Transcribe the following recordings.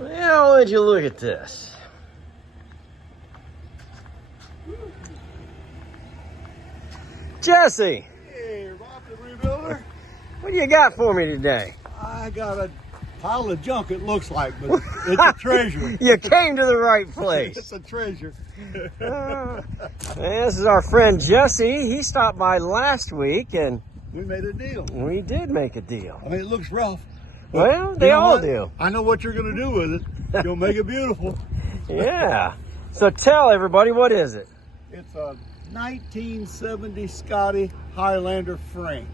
Well, would you look at this? Jesse, Hey, Rob the Rebuilder. what do you got for me today? I got a pile of junk, it looks like, but it's a treasure. You came to the right place. It's a treasure. This is our friend Jesse. He stopped by last week and We made a deal. we did make a deal. I mean, it looks rough. Well, You they know all what? do. I know what you're going to do with it. You'll make it beautiful. Yeah. So tell everybody, what is it? It's a 1970 Scotty Highlander frame.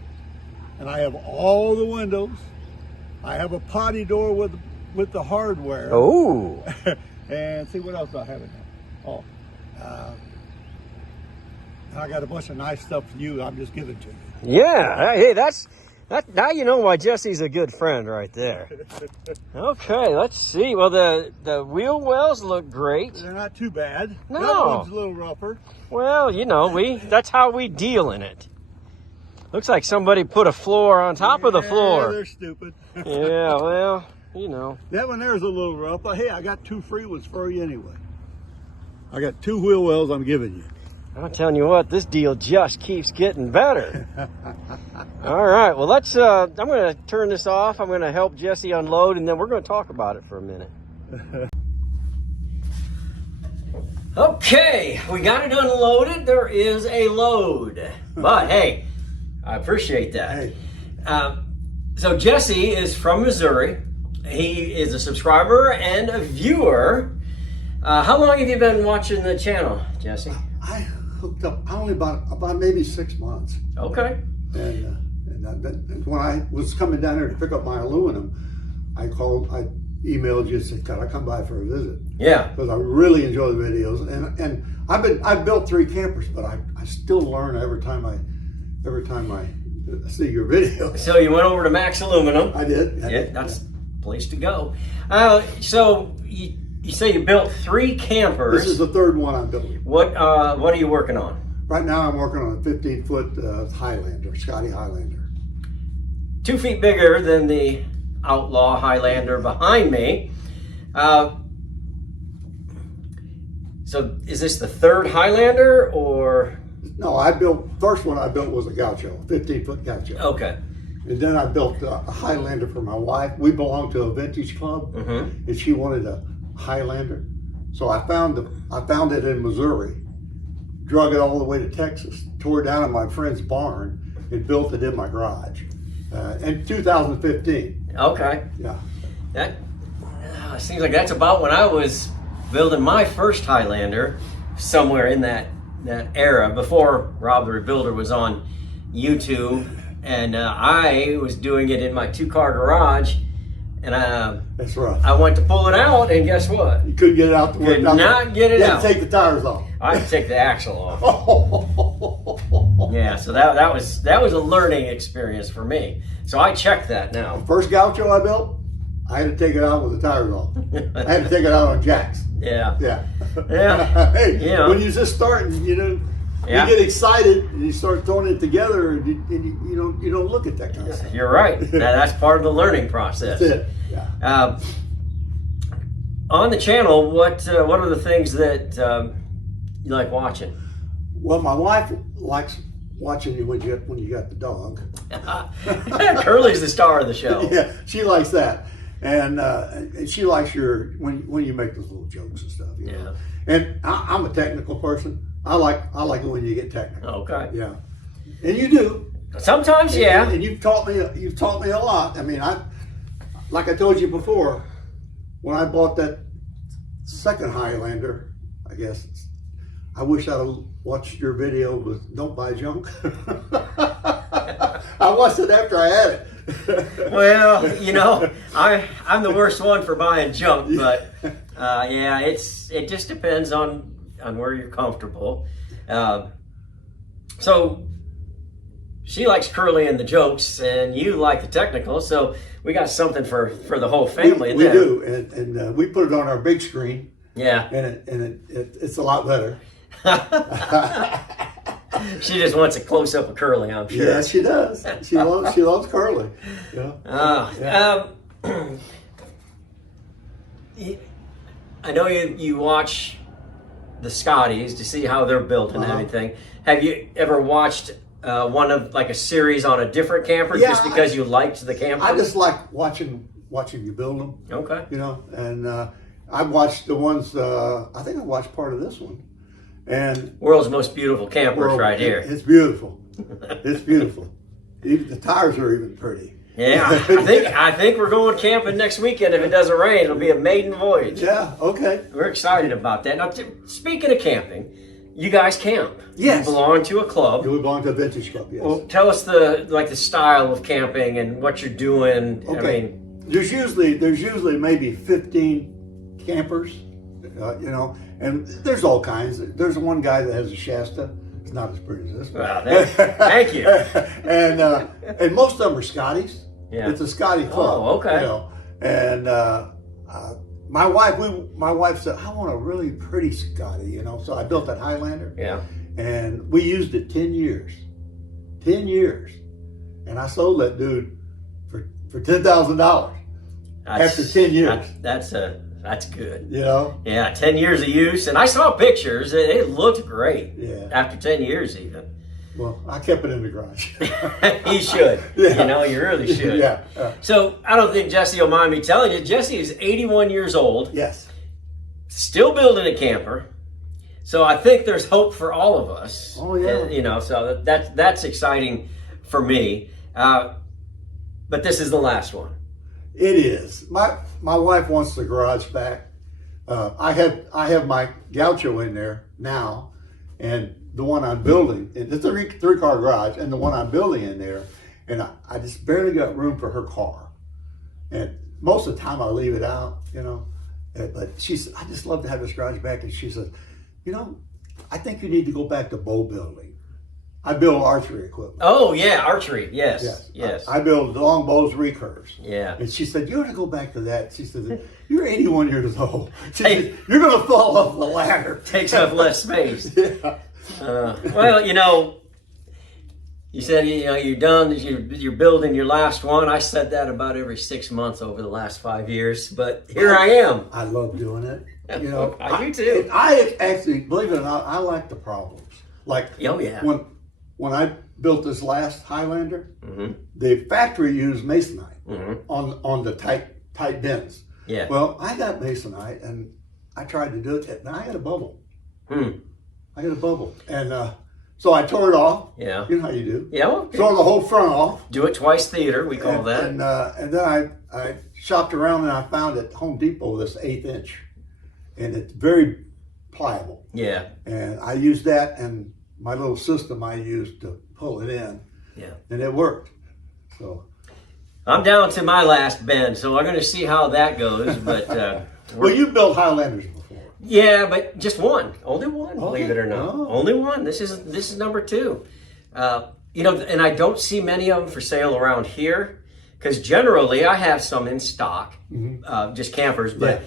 And I have all the windows. I have a potty door with the hardware. Oh. And see what else I have in there. Oh, I got a bunch of nice stuff for you. I'm just giving to you. Yeah. Hey, that. Now you know why Jesse's a good friend right there. Okay, let's see. Well, the wheel wells look great. They're not too bad. No. The other one's a little rougher. Well, you know, that's how we deal in it. Looks like somebody put a floor on top of the Yeah, floor. they're stupid. Yeah, well, you know. That one there's a little rough, but hey, I got 2 free ones for you anyway. I got 2 wheel wells I'm giving you. I'm telling you what, this deal just keeps getting better. All right, well, I'm going to turn this off. I'm going to help Jesse unload, and then we're going to talk about it for a minute. Okay, we got it unloaded. There is a load. But hey, I appreciate that. Hey. So Jesse is from Missouri. He is a subscriber and a viewer. How long have you been watching the channel, Jesse? I hooked up only about maybe 6 months. Okay. And when I was coming down here to pick up my aluminum, I emailed you and said, "Could I come by for a visit?" Yeah. Because I really enjoy the videos, and I've built 3 campers, but I still learn every time I see your videos. So you went over to Max Aluminum. I did. Yeah, that's the place to go. So you say you built 3 campers. This is the 3rd one I'm building. What are you working on? Right now, I'm working on a 15-foot Highlander, Scotty Highlander. 2 feet bigger than the Outlaw Highlander behind me. So is this the 3rd Highlander or? No, first one I built was a Gaucho, 15-foot Gaucho. Okay. And then I built a Highlander for my wife. We belong to a vintage club, and she wanted a Highlander. So I found it in Missouri, drug it all the way to Texas, tore it down in my friend's barn, and built it in my garage in 2015. Okay. Yeah. That seems like that's about when I was building my first Highlander, somewhere in that era, before Rob the Rebuilder was on YouTube, and I was doing it in my 2-car garage, and That's rough. I went to pull it out, and guess what? You couldn't get it out the way. Could not get it You out. had to take the tires off. I had to take the axle off. Yeah, so that was a learning experience for me. So I checked that now. First Gaucho I built, I had to take it out with the tires off. I had to take it out on jacks. Yeah. Yeah. Yeah. Hey, You know. when you're just starting, Yeah. you get excited and you start throwing it together, and you don't look at that kind of stuff. You're right. That's part of the learning process. That's it. Yeah. On the channel, what are the things that you like watching? Well, my wife likes watching you when you got the dog. Curly's the star of the show. Yeah, she likes that, and she likes when you make those little jokes and stuff. You know? And I'm a technical person. I like it when you get technical. Okay. Yeah, and you do. Sometimes, yeah. And you've taught me a lot. I mean, like I told you before, when I bought that second Highlander, I guess I wish I'd have watched your video with "Don't Buy Junk." I watched it after I had it. Well, I'm the worst one for buying junk, but yeah, it just depends on where you're comfortable. So she likes Curly and the jokes, and you like the technical, so we got something for the whole family. We do, and we put it on our big screen. Yeah, and it's a lot better. She just wants a close up of Curly, I'm sure. Yeah, she does. She loves Curly. Yeah. I know you watch the Scotties to see how they're built and everything. Have you ever watched one of like a series on a different camper just because you liked the camper? I just like watching you build them. Okay. You know, and I watched the ones. I think I watched part of this one, and world's most beautiful campers right here. It's beautiful. It's beautiful. Even the tires are even pretty. Yeah, I think we're going camping next weekend. If it doesn't rain, it'll be a maiden voyage. Yeah. Okay. We're excited about that. Now, speaking of camping, you guys camp. Yes. You belong to a club. We belong to a vintage club. Yes. Well, tell us the style of camping and what you're doing. Okay. I mean, there's usually maybe 15 campers, you know, and there's all kinds. There's one guy that has a Shasta. It's not as pretty as this. Wow, thank you. and most of them are Scotties. Yeah. It's a Scotty club. Oh, okay. You know, and my wife said, I want a really pretty Scotty, you know. So I built that Highlander. Yeah. And we used it 10 years. 10 years. And I sold that dude for $10,000 after 10 years. That's good. You know? Yeah, 10 years of use. And I saw pictures. It looked great. Yeah. After 10 years even. Well, I kept it in the garage. You should. Yeah. You know, you really should. Yeah. So I don't think Jesse will mind me telling you. Jesse is 81 years old. Yes. Still building a camper. So I think there's hope for all of us. Oh, yeah. You know, so that's exciting for me. But this is the last one. It is. My wife wants the garage back. I have my Gaucho in there now, and the one I'm building, and it's a three-car garage, and the one I'm building in there, and I just barely got room for her car. And most of the time I leave it out, you know. But she said, I just love to have this garage back. And she said, you know, I think you need to go back to bow building. I build archery equipment. Oh, yeah, archery. Yes. I build long bows, recurves. Yeah. And she said, you ought to go back to that. She said, you're 81 years old. She said, you're going to fall off the ladder. Takes up less space. Yeah. Well, you know, you said, you know, you're building your last one. I said that about every 6 months over the last 5 years, but here I am. I love doing it. You know, I do too. I actually, believe it or not, I like the problems. Like, oh yeah. When I built this last Highlander, the factory used masonite on the tight bends. Yeah. Well, I got masonite, and I tried to do it, and I had a bubble. I got a bubble, and so I tore it off. Yeah. You know how you do. Yeah. Well, tore the whole front off. Do it twice theater, we call that. And then I shopped around, and I found at Home Depot this 1/8 inch, and it's very pliable. Yeah. And I used that, and my little system I used to pull it in. Yeah. And it worked. So I'm down to my last bend, so I'm going to see how that goes. But well, you built Highlanders before. Yeah, but just one, only one. Okay. Believe it or not, Oh. only one. This is number 2. You know, and I don't see many of them for sale around here because generally I have some in stock, just campers, but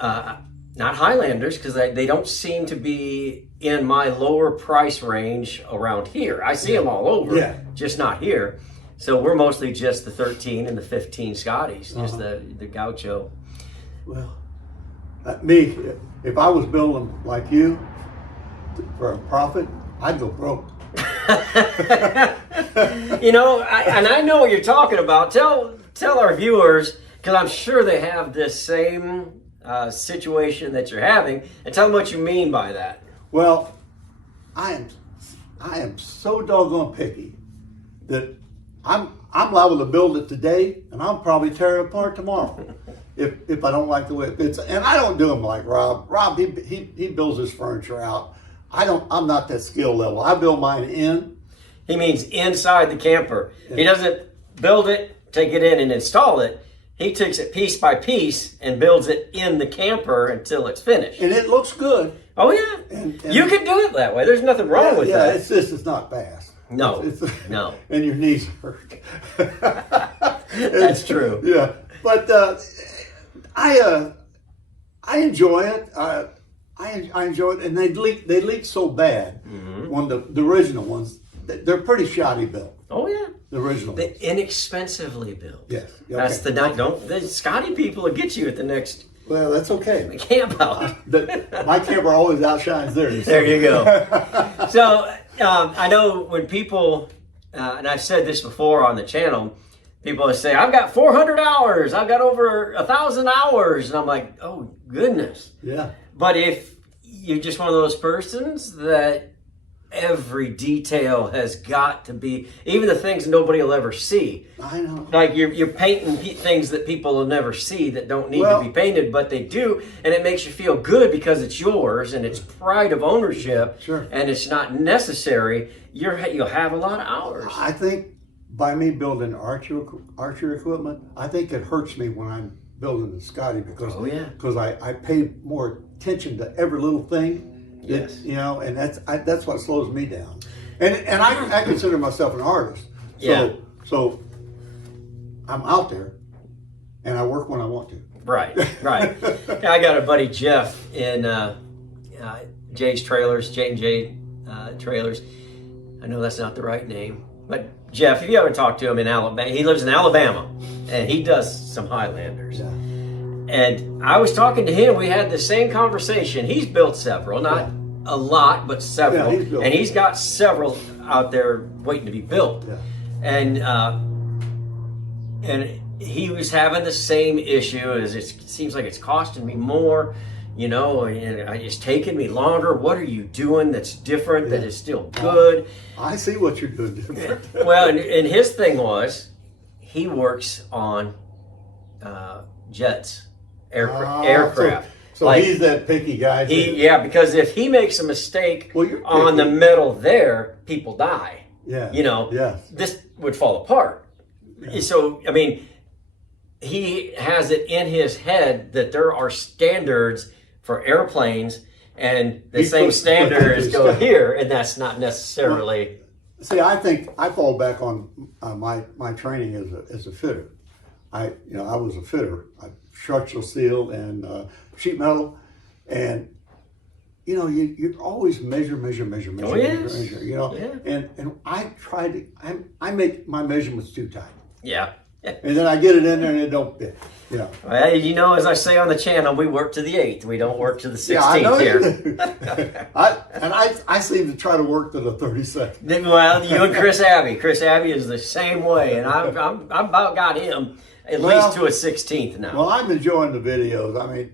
not Highlanders because they don't seem to be in my lower price range around here. I see them all over, just not here. So we're mostly just the 13 and the 15 Scotties, just the Gaucho. Well, me, if I was building like you for a profit, I'd go broke. You know, I know what you're talking about. Tell our viewers, because I'm sure they have this same situation that you're having, and tell them what you mean by that. Well, I am so doggone picky that I'm liable to build it today, and I'll probably tear it apart tomorrow if I don't like the way it fits. And I don't do them like Rob. Rob, he builds his furniture out. I'm not that skill level. I build mine in. He means inside the camper. He doesn't build it, take it in, and install it. He takes it piece by piece and builds it in the camper until it's finished. And it looks good. Oh yeah, and you can do it that way. There's nothing wrong with that. It's just it's not fast. No, no. And your knees hurt. That's true. Yeah, but I enjoy it. I enjoy it, and they leak so bad. When the original ones, they're pretty shoddy built. Oh yeah, the original. They inexpensively built. Yes, that's the Scotty people will get you at the next Well, that's okay. Camp out. My camper always outshines theirs. There you go. So I know when people, and I've said this before on the channel, people say, I've got 400 hours, I've got over 1,000 hours. And I'm like, oh, goodness. Yeah. But if you're just one of those persons that every detail has got to be, even the things nobody will ever see. I know. Like you're painting things that people will never see that don't need to be painted, but they do. And it makes you feel good because it's yours and it's pride of ownership. Sure. And it's not necessary. You'll have a lot of hours. I think by me building archery equipment, I think it hurts me when I'm building the Scotty because I pay more attention to every little thing. Yes. You know, and that's what slows me down. And I consider myself an artist. So I'm out there and I work when I want to. Right. I got a buddy Jeff in Jay's Trailers, J&J Trailers. I know that's not the right name, but Jeff, if you haven't talked to him in Alabama, he lives in Alabama and he does some Highlanders. Yeah. And I was talking to him. We had the same conversation. He's built several, not a lot, but several. Yeah, and he's got several out there waiting to be built. Yeah. And he was having the same issue as it seems like it's costing me more, you know, and it's taking me longer. What are you doing that's different, that is still good? I see what you're doing different. Well, and his thing was he works on jets. Aircraft. So like, he's that picky guy. Because if he makes a mistake on the metal there, people die. Yeah. You know, this would fall apart. Yeah. So, I mean, he has it in his head that there are standards for airplanes and the same standards go here, and that's not necessarily. See, I think I fall back on my training as a fitter. I was a fitter. I structural steel and sheet metal, and you always measure. Oh, yes. Measure. You know, and I try to. I make my measurements too tight. Yeah. And then I get it in there and it don't fit. Yeah. Well, you know, as I say on the channel, we work to the 8th. We don't work to the 16th I know here. You do. I seem to try to work to the 32nd. Well, you and Chris Abbey. Chris Abbey is the same way, and I'm about got him at least to a 16th now. Well, I'm enjoying the videos. I mean,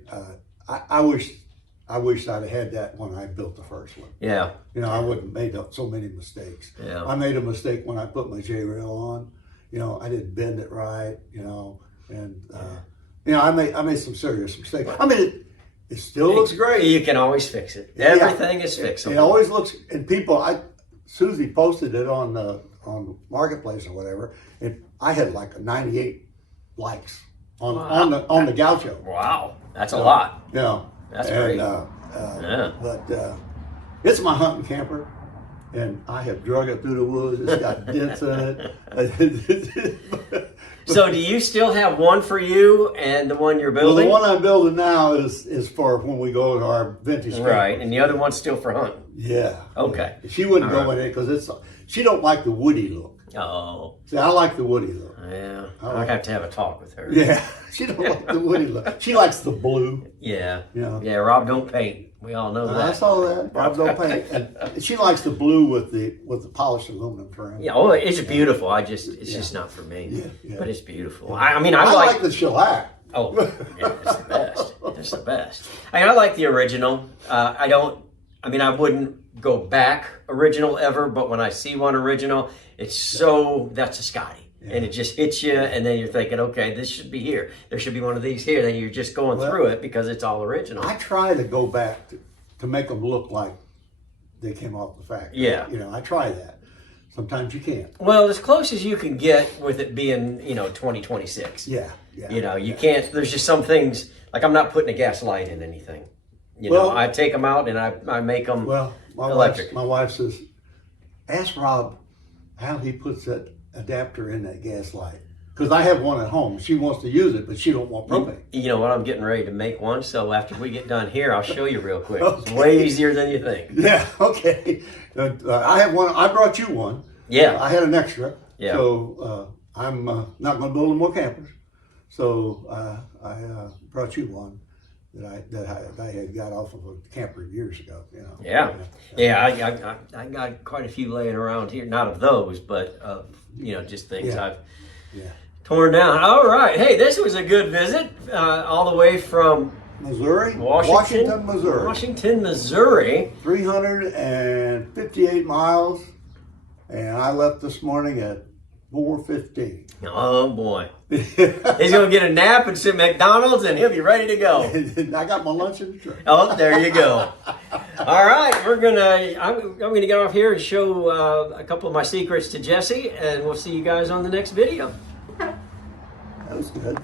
I wish I'd had that when I built the first one. Yeah. You know, I wouldn't have made so many mistakes. Yeah. I made a mistake when I put my J-rail on. You know, I didn't bend it right. You know, and I made some serious mistakes. I mean, it still looks great. You can always fix it. Everything is fixable. It always looks. And people, Susie posted it on Marketplace or whatever, and I had like 98 likes on the Gaucho. Wow, that's a lot. Yeah, that's great. But it's my hunting camper. And I have drug it through the woods. It's got dents in it. So do you still have one for you and the one you're building? Well, the one I'm building now is for when we go to our vintage campers. Right, and the other one's still for hunting. Yeah. Okay. Yeah. She wouldn't go in it because she don't like the woody look. Oh. See, I like the woody look. Yeah. I have to have a talk with her. Yeah. She don't like the woody look. She likes the blue. Yeah. Yeah. Yeah, Rob don't paint. We all know that. I saw that. Rob don't paint. And she likes the blue with the polished aluminum trim. Yeah, it's beautiful. It's just not for me. Yeah. But it's beautiful. Yeah. I mean, I like the shellac. Oh, yeah, it's the best. It's the best. I mean, I like the original. I wouldn't go back original ever, but when I see one original, that's a Scotty. Yeah. And it just hits you, and then you're thinking, okay, this should be here. There should be one of these here. Then you're just going through it because it's all original. I try to go back to make them look like they came off the factory. Yeah. You know, I try that. Sometimes you can't. Well, as close as you can get with it being, 2026. Yeah. You can't, there's just some things, like I'm not putting a gas light in anything. I take them out and I make them electric. My wife says, ask Rob how he puts that adapter in that gas light. Because I have one at home. She wants to use it, but she don't want propane. You know what? I'm getting ready to make one. So after we get done here, I'll show you real quick. Okay. It's way easier than you think. Yeah, okay. I have one. I brought you one. Yeah. I had an extra. Yeah. So I'm not going to build any more campers. So I brought you one. that I had got off of a camper years ago. You know. Yeah. I got quite a few laying around here. Not of those, but of just things I've torn down. All right. Hey, this was a good visit. All the way from Missouri, Washington, Missouri. Washington, Missouri. 358 miles, and I left this morning at 4:15. Oh boy. He's gonna get a nap and sit at McDonald's and he'll be ready to go. I got my lunch in the truck. Oh, there you go. All right, I'm gonna get off here and show a couple of my secrets to Jesse, and we'll see you guys on the next video. That was good.